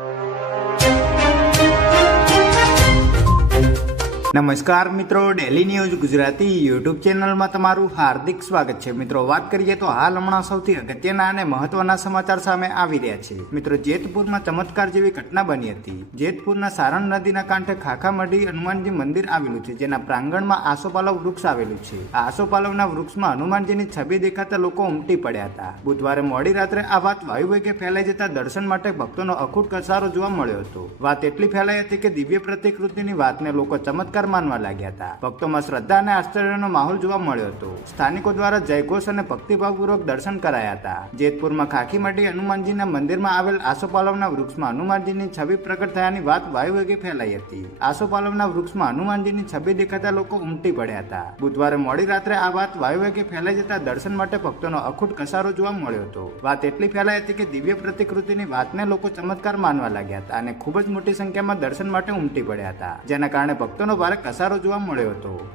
you. નમસ્કાર મિત્રો daily news Gujarati YouTube ચેનલમાં તમારું હાર્દિક સ્વાગત છે. મિત્રો, વાત કરીએ તો હાલ હમણાં સૌથી અગત્યના અને મહત્વના સમાચાર સામે આવી રહ્યા છે. મિત્રો, જેતપુરમાં ચમત્કાર જેવી ઘટના બની હતી. જેતપુરના સારણ નદીના કાંઠે ખાખામઢી હનુમાનજી મંદિર આવેલું છે, જેના પ્રાંગણમાં આસોપાલવ વૃક્ષ આવેલું છે. આ આસોપાલવના વૃક્ષમાં હનુમાનજીની છબી દેખાતા લોકો ઉમટી પડ્યા હતા. બુધવારે મોડી રાત્રે આ વાત વાયુવેગે ફેલાઈ જતા દર્શન માટે ભક્તોનો અખૂટ કસારો જોવા મળ્યો હતો. વાત એટલી ફેલાઈ હતી કે દિવ્ય પ્રતિકૃતિની વાતને લોકો ચમત્કાર માનવા લાગ્યા હતા. ભક્તોમાં શ્રદ્ધા અને આશ્ચર્યનો માહોલ જોવા મળ્યો હતો. સ્થાનિકો દ્વારા જયઘોષ અને ભક્તિભાવપૂર્વક દર્શન કરાયા હતા. જેતપુરમાં ખાખીમઢી હનુમાનજીના મંદિરમાં આવેલ આસોપાલવના વૃક્ષમાં હનુમાનજીની છબી પ્રગટ થયાની વાત વાયુવેગે ફેલાઈ હતી. આસોપાલવના વૃક્ષમાં હનુમાનજીની છબી દેખાતા લોકો ઉમટી પડ્યા હતા. બુધવારે મોડી રાત્રે આ વાત વાયુવેગે ફેલાઈ જતા દર્શન માટે ભક્તોનો અખૂટ કસારો જોવા મળ્યો હતો. વાત એટલી ફેલાઈ હતી કે દિવ્ય પ્રતિકૃતિની વાતને લોકો ચમત્કાર માનવા લાગ્યા હતા અને ખૂબ જ મોટી સંખ્યામાં દર્શન માટે ઉમટી પડ્યા હતા. જેના કારણે ભક્તોનો ભારે કસારો જોવા મળ્યો હતો.